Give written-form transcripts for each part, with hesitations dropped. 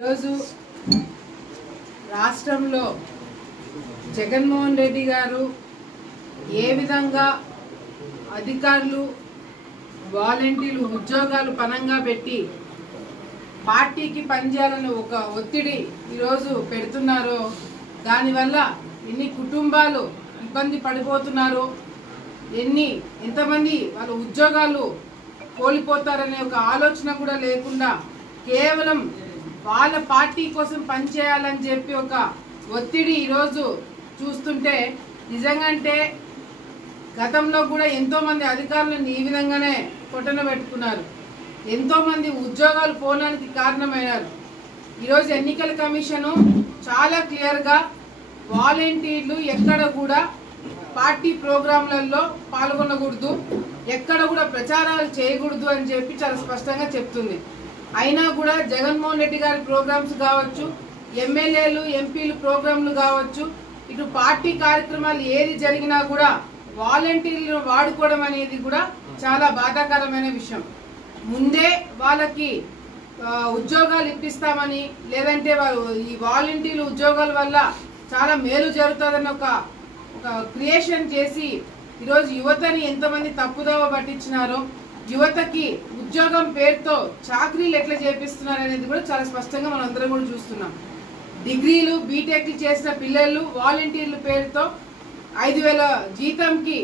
ఈరోజు రాష్ట్రంలో జగన్మోహన్ రెడ్డి గారు ఏ విధంగా అధికారులు వాలంటీర్లు ఉద్యోగాలు పనంగా పెట్టి పార్టీకి పనిచేయాలని ఒక ఒత్తిడి ఈరోజు పెడుతున్నారో దానివల్ల ఎన్ని కుటుంబాలు ఇబ్బంది పడిపోతున్నారో ఎంతమంది వాళ్ళ ఉద్యోగాలు కోల్పోతారనే ఒక ఆలోచన కూడా లేకుండా కేవలం వాళ్ళ పార్టీ కోసం పనిచేయాలని చెప్పి ఒక ఒత్తిడి ఈరోజు చూస్తుంటే నిజంగా అంటే గతంలో కూడా ఎంతోమంది అధికారులను ఈ విధంగానే పొట్టన పెట్టుకున్నారు, ఎంతోమంది ఉద్యోగాలు పోవడానికి కారణమైనారు. ఈరోజు ఎన్నికల కమిషను చాలా క్లియర్గా వాలంటీర్లు ఎక్కడ కూడా పార్టీ ప్రోగ్రాంలలో పాల్గొనకూడదు, ఎక్కడ కూడా ప్రచారాలు చేయకూడదు అని చెప్పి చాలా స్పష్టంగా చెప్తుంది. అయినా కూడా జగన్మోహన్ రెడ్డి గారి ప్రోగ్రామ్స్ కావచ్చు, ఎమ్మెల్యేలు ఎంపీలు ప్రోగ్రాంలు కావచ్చు, ఇటు పార్టీ కార్యక్రమాలు ఏది జరిగినా కూడా వాలంటీర్లను వాడుకోవడం అనేది కూడా చాలా బాధాకరమైన విషయం. ముందే వాళ్ళకి ఉద్యోగాలు ఇప్పిస్తామని, లేదంటే వాళ్ళు ఈ వాలంటీర్లు ఉద్యోగాల వల్ల చాలా మేలు జరుగుతుందని ఒక క్రియేషన్ చేసి ఈరోజు యువతని ఎంతమంది తప్పుదోవ పట్టించినారో, యువతకి ఉద్యోగం పేరుతో చాకరీలు ఎట్లా చేపిస్తున్నారు అనేది కూడా చాలా స్పష్టంగా మనం అందరం కూడా చూస్తున్నాం. డిగ్రీలు బీటెక్లు చేసిన పిల్లలు వాలంటీర్ల పేరుతో 5,000 జీతంకి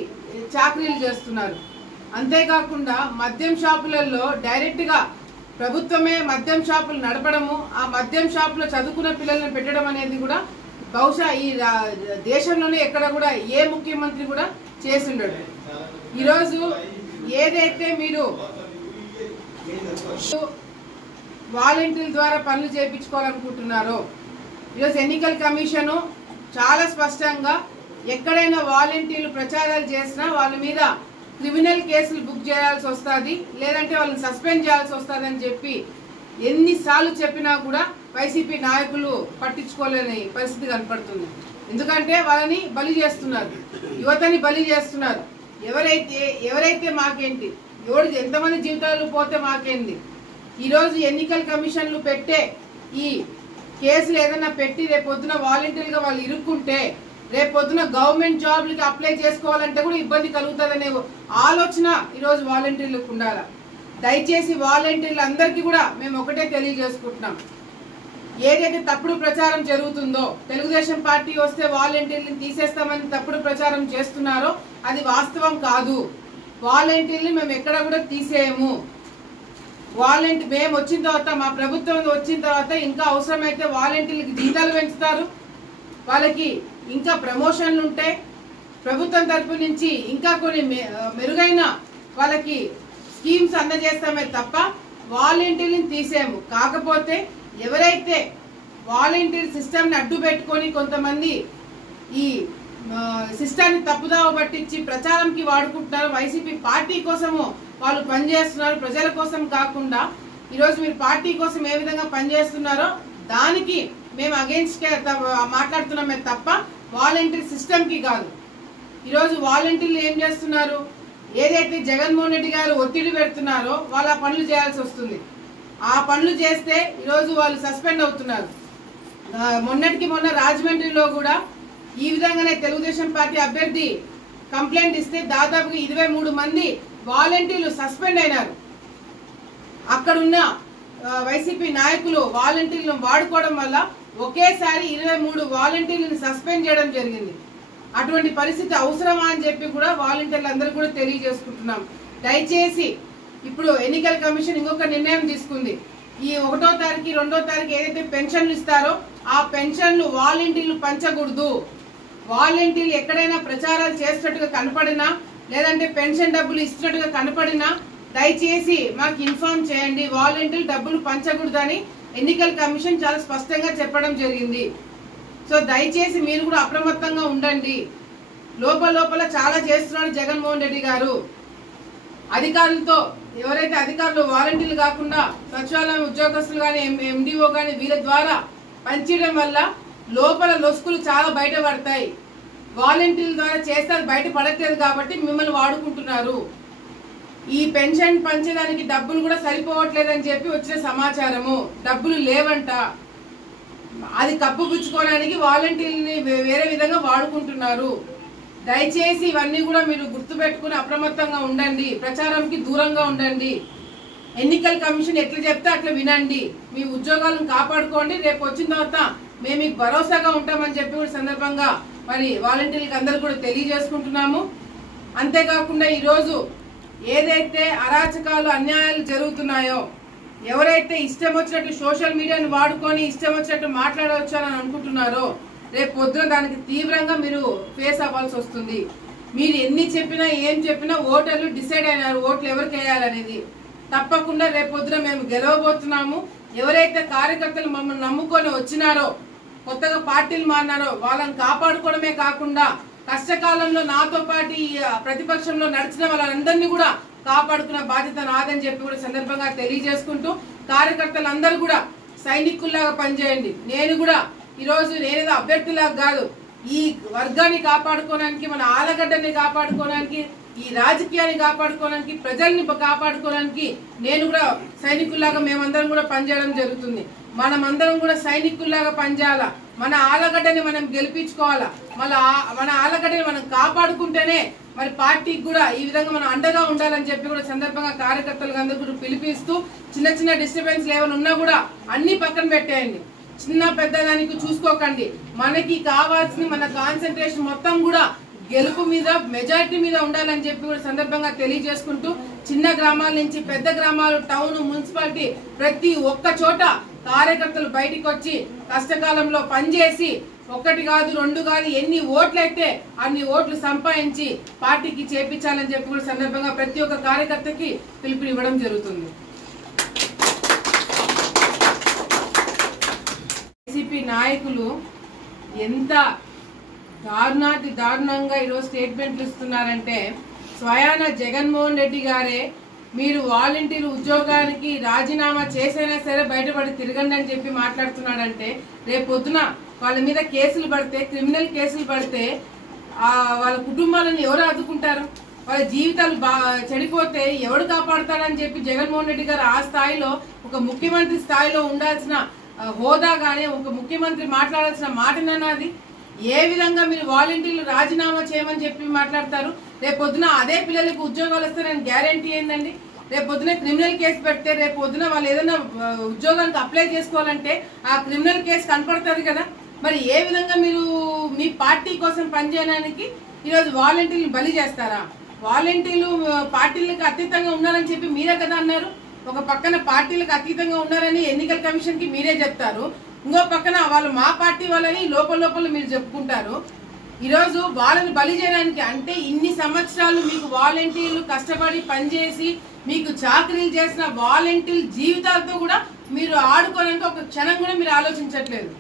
చాకరీలు చేస్తున్నారు. అంతేకాకుండా మద్యం షాపులలో డైరెక్ట్గా ప్రభుత్వమే మద్యం షాపులు నడపడము, ఆ మద్యం షాపులో చదువుకున్న పిల్లలను పెట్టడం అనేది కూడా బహుశా ఈ దేశంలోనే ఎక్కడ కూడా ఏ ముఖ్యమంత్రి కూడా చేసి ఉండడు. ఈరోజు ఏదైతే మీరు వాలంటీర్ల ద్వారా పనులు చేయించుకోవాలనుకుంటున్నారో, ఈరోజు ఎన్నికల కమిషను చాలా స్పష్టంగా ఎక్కడైనా వాలంటీర్లు ప్రచారాలు చేసినా వాళ్ళ మీద క్రిమినల్ కేసులు బుక్ చేయాల్సి వస్తుంది, లేదంటే వాళ్ళని సస్పెండ్ చేయాల్సి వస్తుంది అని చెప్పి ఎన్నిసార్లు చెప్పినా కూడా వైసీపీ నాయకులు పట్టించుకోలేని పరిస్థితి కనపడుతుంది. ఎందుకంటే వాళ్ళని బలి చేస్తున్నారు, యువతని బలి చేస్తున్నారు. ఎవరైతే మాకేంటి, ఎంతమంది జీవితాలు పోతే మాకేంటి. ఈరోజు ఎన్నికల కమిషన్లు పెట్టే ఈ కేసులు ఏదైనా పెట్టి రేపొద్దున వాలంటీర్లుగా వాళ్ళు ఇరుక్కుంటే రేపొద్దున గవర్నమెంట్ జాబ్లకి అప్లై చేసుకోవాలంటే కూడా ఇబ్బంది కలుగుతుందనే ఆలోచన ఈరోజు వాలంటీర్లకు ఉండాలి. దయచేసి వాలంటీర్లు అందరికీ కూడా మేము ఒకటే తెలియజేసుకుంటున్నాం, ఏదైతే తప్పుడు ప్రచారం జరుగుతుందో, తెలుగుదేశం పార్టీ వస్తే వాలంటీర్లను తీసేస్తామని తప్పుడు ప్రచారం చేస్తున్నారో అది వాస్తవం కాదు. వాలంటీర్లు మేము ఎక్కడ కూడా తీసేయము. మేము వచ్చిన తర్వాత, మా ప్రభుత్వం వచ్చిన తర్వాత ఇంకా అవసరమైతే వాలంటీర్లకి జీతాలు పెంచుతారు, వాళ్ళకి ఇంకా ప్రమోషన్లు ఉంటాయి, ప్రభుత్వం తరపు నుంచి ఇంకా కొన్ని మెరుగైన వాళ్ళకి స్కీమ్స్ అందజేస్తామే తప్ప వాలంటీర్లను తీసేయము. కాకపోతే ఎవరైతే వాలంటీర్ సిస్టమ్ని అడ్డు పెట్టుకొని కొంతమంది ఈ సిస్టాన్ని తప్పుదావ పట్టించి ప్రచారంకి వాడుకుంటున్నారు, వైసీపీ పార్టీ కోసము వాళ్ళు పనిచేస్తున్నారు, ప్రజల కోసం కాకుండా ఈరోజు మీరు పార్టీ కోసం ఏ విధంగా పనిచేస్తున్నారో దానికి మేము అగెన్స్ట్ మాట్లాడుతున్నామే తప్ప వాలంటీర్ సిస్టమ్కి కాదు. ఈరోజు వాలంటీర్లు ఏం చేస్తున్నారు, ఏదైతే జగన్మోహన్ రెడ్డి గారు ఒత్తిడి పెడుతున్నారో వాళ్ళ పనులు చేయాల్సి వస్తుంది. ఆ పనులు చేస్తే ఈరోజు వాళ్ళు సస్పెండ్ అవుతున్నారు. మొన్నటికి మొన్న రాజమండ్రిలో కూడా ఈ విధంగానే తెలుగుదేశం పార్టీ అభ్యర్థి కంప్లైంట్ ఇస్తే దాదాపుగా 23 మంది వాలంటీర్లు సస్పెండ్ అయినారు. అక్కడున్న వైసీపీ నాయకులు వాలంటీర్లను వాడుకోవడం వల్ల ఒకేసారి 23 వాలంటీర్లను సస్పెండ్ చేయడం జరిగింది. అటువంటి పరిస్థితి అవసరమా అని చెప్పి కూడా వాలంటీర్లు అందరూ కూడా తెలియజేసుకుంటున్నాం. దయచేసి ఇప్పుడు ఎన్నికల కమిషన్ ఇంకొక నిర్ణయం తీసుకుంది, ఈ 1వ తారీఖు 2వ తారీఖు ఏదైతే పెన్షన్లు ఇస్తారో ఆ పెన్షన్లు వాలంటీర్లు పంచకూడదు. వాలంటీర్లు ఎక్కడైనా ప్రచారాలు చేసినట్టుగా కనపడినా, లేదంటే పెన్షన్ డబ్బులు ఇస్తున్నట్టుగా కనపడినా దయచేసి మాకు ఇన్ఫార్మ్ చేయండి, వాలంటీర్లు డబ్బులు పంచకూడదని ఎన్నికల కమిషన్ చాలా స్పష్టంగా చెప్పడం జరిగింది. సో దయచేసి మీరు కూడా అప్రమత్తంగా ఉండండి. లోపల చాలా చేస్తున్నారు జగన్మోహన్ రెడ్డి గారు. అధికారులతో ఎవరైతే అధికారులు వాలంటీర్లు కాకుండా సచివాలయం ఉద్యోగస్తులు కానీ ఎండిఓ కానీ వీళ్ళ ద్వారా పనిచేయడం వల్ల లోపల లొసుకులు చాలా ఈ పెన్షన్ పంచడానికి డబ్బులు కూడా సరిపోవట్లేదని చెప్పి వచ్చిన సమాచారము. డబ్బులు లేవంట. అది కప్పుపుచ్చుకోవడానికి వాలంటీర్ని వేరే విధంగా వాడుకుంటున్నారు. దయచేసి ఇవన్నీ కూడా మీరు గుర్తుపెట్టుకుని అప్రమత్తంగా ఉండండి. ప్రచారంకి దూరంగా ఉండండి. ఎన్నికల కమిషన్ ఎట్లా చెప్తే అట్లా వినండి. మీ ఉద్యోగాలను కాపాడుకోండి. రేపు వచ్చిన తర్వాత మేము మీకు భరోసాగా ఉంటామని చెప్పి కూడా సందర్భంగా మరి వాలంటీర్లకు అందరూ కూడా తెలియజేసుకుంటున్నాము. అంతేకాకుండా ఈరోజు ఏదైతే అరాచకాలు అన్యాయాలు జరుగుతున్నాయో, ఎవరైతే ఇష్టం వచ్చినట్టు సోషల్ మీడియాను వాడుకొని ఇష్టం వచ్చినట్టు మాట్లాడవచ్చు అని అనుకుంటున్నారో, రేపు పొద్దున దానికి తీవ్రంగా మీరు ఫేస్ అవ్వాల్సి వస్తుంది. మీరు ఎన్ని చెప్పినా ఏం చెప్పినా ఓటర్లు డిసైడ్ అయినారు ఓట్లు ఎవరికి వేయాలనేది. తప్పకుండా రేపు పొద్దున మేము గెలవబోతున్నాము. ఎవరైతే కార్యకర్తలు మమ్మల్ని నమ్ముకొని వచ్చినారో, కొత్తగా పార్టీలు మారినారో వాళ్ళని కాపాడుకోవడమే కాకుండా కష్టకాలంలో నాతో పాటు ప్రతిపక్షంలో నడిచిన వాళ్ళందరినీ కూడా కాపాడుకున్న బాధ్యత నాదని చెప్పి కూడా సందర్భంగా తెలియజేసుకుంటూ, కార్యకర్తలందరూ కూడా సైనికుల్లాగా పనిచేయండి. నేను కూడా ఈరోజు నేనేదో అభ్యర్థిలాగా కాదు, ఈ వర్గాన్ని కాపాడుకోవడానికి, మన ఆలగడ్డని కాపాడుకోవడానికి, ఈ రాజకీయాన్ని కాపాడుకోవడానికి, ప్రజల్ని కాపాడుకోవడానికి నేను కూడా సైనికుల్లాగా మేమందరం కూడా పనిచేయడం జరుగుతుంది. మనమందరం కూడా సైనికుల్లాగా పనిచేయాలా. మన ఆలగడ్డని మనం గెలిపించుకోవాలా. మన ఆలగడ్డని మనం కాపాడుకుంటేనే మరి పార్టీకి కూడా ఈ విధంగా మనం అండగా ఉండాలని చెప్పి కూడా సందర్భంగా కార్యకర్తలకు అందరూ కూడా పిలిపిస్తూ, చిన్న చిన్న డిస్టర్బెన్స్ ఏమైనా ఉన్నా కూడా అన్ని పక్కన పెట్టేయండి. చిన్న పెద్ద దానికి చూసుకోకండి. మనకి కావాల్సిన మన కాన్సన్ట్రేషన్ మొత్తం కూడా గెలుపు మీద, మెజారిటీ మీద ఉండాలని చెప్పి కూడా సందర్భంగా తెలియజేసుకుంటూ, చిన్న గ్రామాల నుంచి పెద్ద గ్రామాలు, టౌన్, మున్సిపాలిటీ ప్రతి ఒక్క చోట కార్యకర్తలు బయటికి వచ్చి కష్టకాలంలో పనిచేసి ఒకటి కాదు రెండు కాదు ఎన్ని ఓట్లయితే అన్ని ఓట్లు సంపాదించి పార్టీకి చేపించాలని చెప్పి కూడా సందర్భంగా ప్రతి ఒక్క కార్యకర్తకి పిలుపునివ్వడం జరుగుతుంది. వైసీపీ నాయకులు ఎంత దారుణంగా ఈరోజు స్టేట్మెంట్లు ఇస్తున్నారంటే, స్వయాన జగన్మోహన్ రెడ్డి గారే మీరు వాలంటీర్ ఉద్యోగానికి రాజీనామా చేసైనా సరే బయటపడి తిరగండి అని చెప్పి మాట్లాడుతున్నాడంటే, రేపు పొద్దున వాళ్ళ మీద కేసులు పడితే, క్రిమినల్ కేసులు పడితే వాళ్ళ కుటుంబాలను ఎవరు ఆదుకుంటారు? వాళ్ళ జీవితాలు చెడిపోతే ఎవరు కాపాడుతాడని చెప్పి జగన్మోహన్ రెడ్డి గారు ఆ స్థాయిలో, ఒక ముఖ్యమంత్రి స్థాయిలో ఉండాల్సిన హోదాగానే ఒక ముఖ్యమంత్రి మాట్లాడాల్సిన మాటనది. ఏ విధంగా మీరు వాలంటీర్లు రాజీనామా చేయమని చెప్పి మాట్లాడతారు? రేపు పొద్దున అదే పిల్లలకు ఉద్యోగాలు వస్తారని గ్యారంటీ ఏందండి? రేపు పొద్దున క్రిమినల్ కేసు పెడితే రేపు పొద్దున వాళ్ళు ఏదైనా ఉద్యోగానికి అప్లై చేసుకోవాలంటే ఆ క్రిమినల్ కేసు కనపడుతుంది కదా. మరి ఏ విధంగా మీరు మీ పార్టీ కోసం పనిచేయడానికి ఈరోజు వాలంటీర్లు బలి చేస్తారా? వాలంటీర్లు పార్టీలకు అతీతంగా ఉన్నారని చెప్పి మీరే కదా అన్నారు. ఒక పక్కన పార్టీలకు అతీతంగా ఉన్నారని ఎన్నికల కమిషన్ కి మీరే చెప్తారు, ఇంకో పక్కన వాళ్ళు మా పార్టీ వాళ్ళని లోపల మీరు చెప్పుకుంటారు. ఈరోజు వాళ్ళని బలి చేయడానికి అంటే ఇన్ని సంవత్సరాలు మీకు వాలంటీర్లు కష్టపడి పనిచేసి మీకు చాకరీలు చేసిన వాలంటీర్ల జీవితాలతో కూడా మీరు ఆడుకోవడానికి ఒక క్షణం కూడా మీరు ఆలోచించట్లేదు.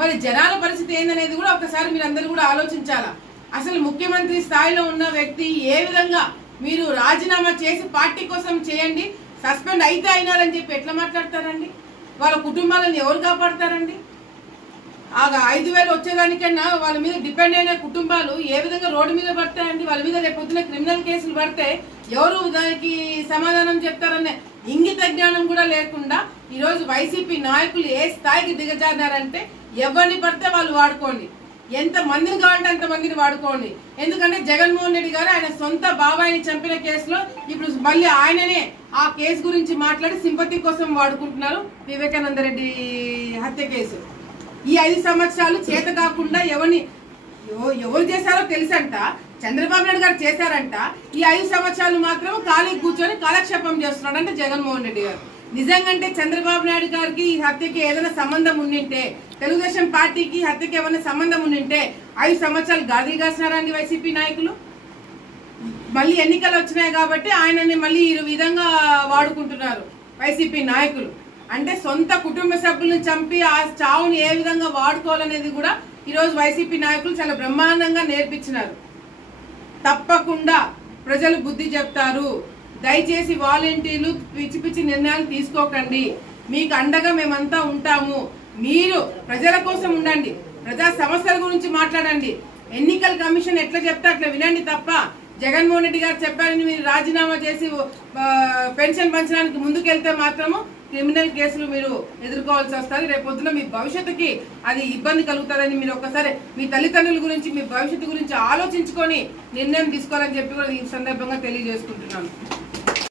మరి జనాల పరిస్థితి ఏందనేది కూడా ఒకసారి మీరు అందరూ కూడా ఆలోచించాలా. అసలు ముఖ్యమంత్రి స్థాయిలో ఉన్న వ్యక్తి ఏ విధంగా మీరు రాజీనామా చేసి పార్టీ కోసం చేయండి, సస్పెండ్ అయితే అయినారని చెప్పి ఎట్లా మాట్లాడతారండి? వాళ్ళ కుటుంబాలను ఎవరు కాపాడతారండి? ఆ 5,000 వచ్చేదానికన్నా వాళ్ళ మీద డిపెండ్ అయిన కుటుంబాలు ఏ విధంగా రోడ్డు మీద పడతాయండి? వాళ్ళ మీద రేపు పొద్దున క్రిమినల్ కేసులు పడితే ఎవరు దానికి సమాధానం చెప్తారనే ఇంగిత జ్ఞానం కూడా లేకుండా ఈరోజు వైసీపీ నాయకులు ఏ స్థాయికి దిగజారినారంటే, ఎవరిని పడితే వాళ్ళు వాడుకోండి, ఎంత మందిని కావాలంటే అంత మందిని వాడుకోండి. ఎందుకంటే జగన్మోహన్ రెడ్డి గారు ఆయన సొంత బాబాయిని చంపిన కేసులో ఇప్పుడు మళ్ళీ ఆయననే ఆ కేసు గురించి మాట్లాడి సింపతి కోసం వాడుకుంటున్నారు. వివేకానంద రెడ్డి హత్య కేసు ఈ 5 సంవత్సరాలు చేత కాకుండా ఎవరు చేశారో తెలుసంట, చంద్రబాబు నాయుడు గారు చేశారంట. ఈ 5 సంవత్సరాలు మాత్రం ఖాళీ కూర్చొని కాలక్షేపం చేస్తున్నాడు అంటే జగన్మోహన్ రెడ్డి గారు. నిజంగా చంద్రబాబు నాయుడు గారికి ఈ హత్యకి ఏదైనా సంబంధం ఉండింటే, తెలుగుదేశం పార్టీకి హత్యకి ఏమైనా సంబంధం ఉండింటే 5 సంవత్సరాలు గాదిలు కాసినారండి వైసీపీ నాయకులు. మళ్ళీ ఎన్నికలు వచ్చినాయి కాబట్టి ఆయనని మళ్ళీ ఈ విధంగా వాడుకుంటున్నారు వైసీపీ నాయకులు. అంటే సొంత కుటుంబ సభ్యులను చంపి ఆ చావుని ఏ విధంగా వాడుకోవాలనేది కూడా ఈరోజు వైసీపీ నాయకులు చాలా బ్రహ్మాండంగా నేర్పించినారు. తప్పకుండా ప్రజలు బుద్ధి చెప్తారు. దయచేసి వాలంటీర్లు పిచ్చి పిచ్చి నిర్ణయాలు తీసుకోకండి. మీకు అండగా మేమంతా ఉంటాము. మీరు ప్రజల కోసం ఉండండి, ప్రజా సమస్యల గురించి మాట్లాడండి. ఎన్నికల కమిషన్ ఎట్లా చెప్తే అట్లా వినండి తప్ప జగన్మోహన్ రెడ్డి గారు చెప్పారని మీరు రాజీనామా చేసి పెన్షన్ పంచడానికి ముందుకెళ్తే మాత్రము క్రిమినల్ కేసులు మీరు ఎదుర్కోవాల్సి వస్తుంది. రేపొద్దున మీ భవిష్యత్తుకి అది ఇబ్బంది కలుగుతుందని మీరు ఒక్కసారి మీ తల్లిదండ్రుల గురించి మీ భవిష్యత్తు గురించి ఆలోచించుకొని నిర్ణయం తీసుకోవాలని చెప్పి కూడా ఈ సందర్భంగా తెలియజేసుకుంటున్నాను.